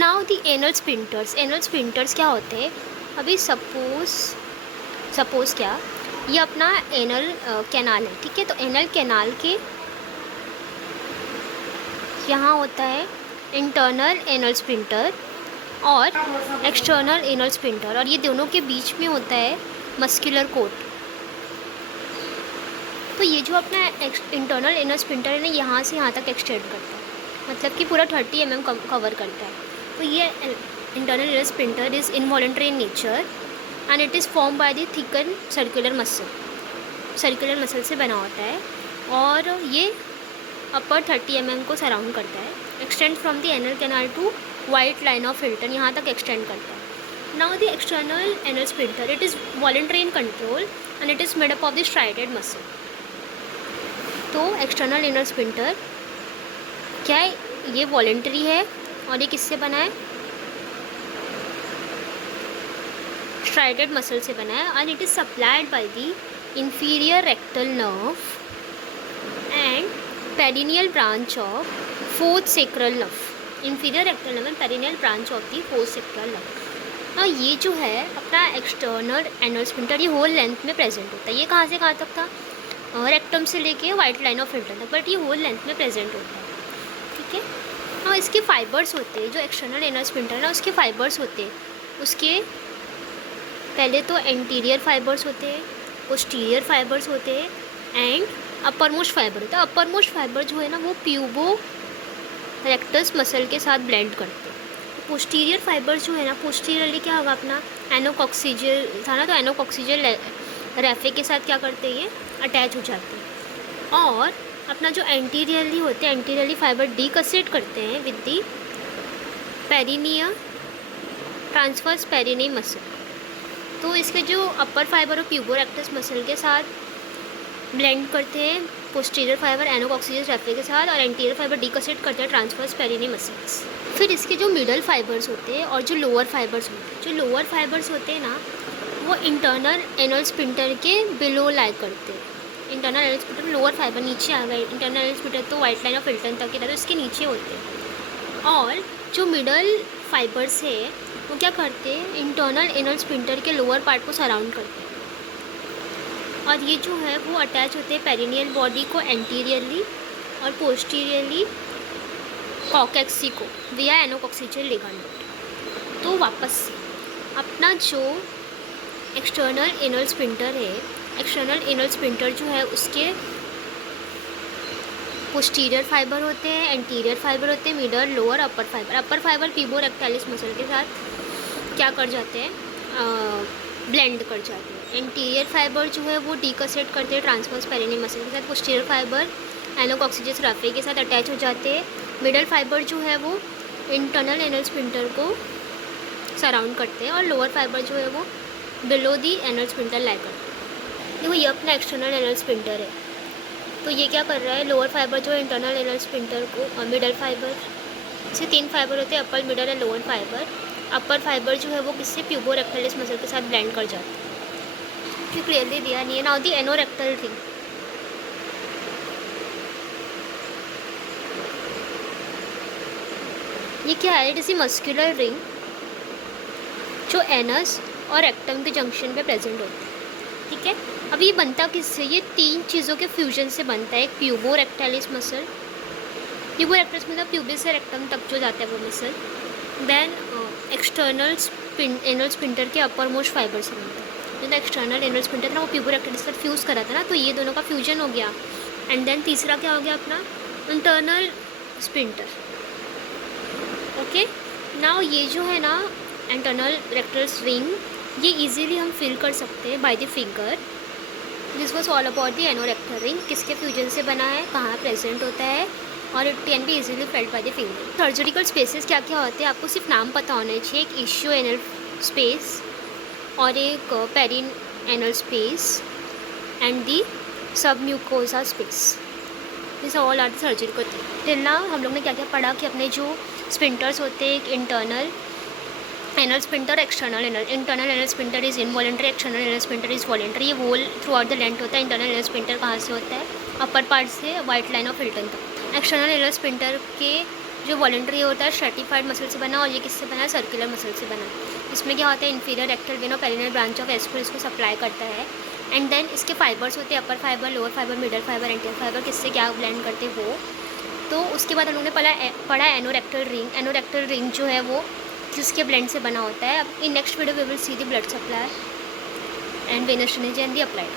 Now the anal स्पिंटर्स क्या होते हैं? अभी सपोज़ क्या, ये अपना एनल कैनाल है, ठीक है? तो एनल कैनाल के यहाँ होता है इंटरनल एनल स्पिंटर और एक्सटर्नल एनल स्पिंटर, और ये दोनों के बीच में होता है मस्कुलर कोट। तो ये जो अपना इंटरनल एनल स्पिंटर है ना, यहाँ से यहाँ तक एक्सटेंड करता है, मतलब कि पूरा 30 mm कवर करता है। तो ये internal anal sphincter is involuntary in nature and it is form by the thicken circular muscle से बना होता है, और ये अपर 30 mm को सराउंड करता है। Extend from the anal canal to white line of Hilton, यहाँ तक एक्सटेंड करता है। Now the external anal sphincter, it is voluntary in control and it is made up of the striated muscle. तो external anal sphincter क्या है? ये voluntary है और ये किससे बना है? स्ट्राइडेड मसल से बना है, and it is supplied by the inferior rectal nerve and perineal branch of fourth sacral nerve. Inferior rectal nerve and perineal branch of the fourth sacral nerve. और ये जो है अपना एक्सटर्नल एनल स्पिंटर, ये whole length में present होता है। ये कहाँ से कहाँ तक था? रेक्टम से लेके वाइट लाइन ऑफ हिल्टन तक, बट ये होल लेंथ में प्रेजेंट होता है, ठीक है? हाँ, इसके फाइबर्स होते हैं, जो एक्सटर्नल एनल स्पिंटर है ना, उसके फाइबर्स होते हैं। उसके पहले तो एंटीरियर फाइबर्स होते हैं, पोस्टीरियर फाइबर्स होते हैं एंड अपर मोस्ट फाइबर होता है। अपर मोस्ट फाइबर जो है ना, वो प्यूबो रेक्टस मसल के साथ ब्लेंड करते हैं। पोस्टीरियर फाइबर जो है ना, पोस्टीरियरली क्या होगा अपना एनोकॉक्सिजल था ना, तो एनोकॉक्सिजल रेफे के साथ क्या करते हैं? ये अटैच हो जाते हैं। और अपना जो एंटीरियरली होते हैं, एंटीरियरली फाइबर डीकसेट करते हैं with the perinei transverse perinei muscle. तो इसके जो अपर फाइबर और प्यूबोरेक्टस मसल के साथ ब्लेंड करते हैं पोस्टीरियर फाइबर एनोकॉक्सिजल रेफे के साथ, और एंटीरियर फाइबर डीकसेट करते हैं ट्रांसवर्स पेरिनी मसल्स। फिर इसके जो मिडल फाइबर्स होते हैं और जो लोअर फाइबर्स होते हैं, जो लोअर फाइबर्स होते हैं ना, वो इंटरनल एनल स्पिंटर के बिलो लाई करते हैं। Internal anal sphincter lower fibre नीचे आ गए, इंटरनल एनल स्पिंटर तो वाइट लाइन ऑफ हिल्टन तक के था, तो इसके नीचे होते हैं। और जो मिडल फाइबर्स है वो क्या करते हैं? इंटरनल एनल स्पिंटर के लोअर पार्ट को सराउंड करते हैं, और ये जो है वो अटैच होते हैं पेरिनियल बॉडी को एंटीरियरली और पोस्टीरियरली कॉकेक्सी को विया एनोकॉक्सिजल लिगामेंट। तो वापस से अपना जो एक्सटर्नल एनल स्पिंटर है, एक्सटर्नल एनल स्पिंटर जो है उसके पोस्टीरियर फाइबर होते हैं, एंटीरियर फाइबर होते हैं, मिडल, लोअर, अपर फाइबर। अपर फाइबर प्यूबोरेक्टालिस मसल के साथ क्या कर जाते हैं? ब्लेंड कर जाते हैं। एंटीरियर फाइबर जो है वो डीकसेट करते हैं ट्रांसवर्स पेरिनी मसल के साथ। पोस्टीरियर फाइबर एनोकॉक्सिजल रेफे के साथ अटैच हो जाते हैं। मिडल फाइबर जो है वो इंटरनल एनल स्पिंटर को सराउंड करते हैं, और लोअर फाइबर जो है वो बिलो दी एनल स्पिंटर लाई करते हैं। देखो, ये अपना एक्सटर्नल एनल स्पिंटर है, तो ये क्या कर रहा है? लोअर फाइबर जो है इंटरनल एनल स्पिंटर को, और मिडल फाइबर से 3 फाइबर होते हैं, upper, middle and lower fibre. Upper fibre जो है वो किससे? प्यूबोरेक्टालिस मसल के साथ ब्लेंड कर जाते हैं। फिर क्लियरली दिया नहीं है। नाउ दी एनोरेक्टल रिंग, ये क्या है? It is a muscular ring जो एनस और रेक्टम के जंक्शन पे प्रेजेंट होता है, ठीक है? अब ये बनता किससे? ये 3 चीज़ों के फ्यूजन से बनता है। एक प्यूबोरेक्टालिस मसल, प्यूबोरेक्टालिस मतलब प्यूबिस से रेक्टम तक जो जाता है वो muscle. Then external anal sphincter के अपर मोस्ट फाइबर से बनता है। जो एक्सटर्नल एनल स्पिंटर था वो प्यूबोरेक्टालिस के साथ फ्यूज़ करा था ना, तो ये दोनों का फ्यूजन हो गया। एंड देन तीसरा क्या हो गया अपना? Internal sphincter. ओके, नाउ ये जो है ना इंटरनल रेक्टल्स रिंग, ये इजीली हम फिल कर सकते हैं by the finger. This was all about the anorectal ring. किसके फ्यूजन से बना है, कहाँ प्रेजेंट होता है, और it can be easily failed by the finger. Surgical spaces क्या क्या होते हैं आपको सिर्फ नाम पता होना चाहिए। एक इश्यू एनल स्पेस और एक perianal space and the submucosa space. This all are the surgical. Till now हम लोग ने क्या क्या पढ़ा कि अपने जो स्पिंटर्स होते हैं, एक internal anal sphincter, external anal. Internal anal sphincter is involuntary, external anal sphincter is voluntary. ये whole throughout the length होता है। इंटरनल एनल स्पिंटर कहाँ से होता है? अपर पार्ट से वाइट लाइन ऑफ हिल्टन तक। एक्सटर्नल एनल स्पिंटर के जो वॉलंटरी होता है स्ट्रेटिफाइड मसल से बना, और ये किससे बना है, सर्कुलर मसल से बना है। इसमें क्या होता है, इन्फीरियर रेक्टल वेन और पेरिनियल ब्रांच ऑफ एस्ट्रो इसको सप्लाई करता है। एंड देन इसके फाइबर्स होते हैं, upper fibre, lower fibre, middle fibre, anterior fibre, किससे क्या ब्लेंड करते वो। तो उसके बाद हम लोगों ने पढ़ा एनोरेक्टल रिंग। एनोरेक्टल रिंग जो है वो किसके ब्लेंड से बना होता है। अब in next video we will see the blood supply and venous drainage and the applied.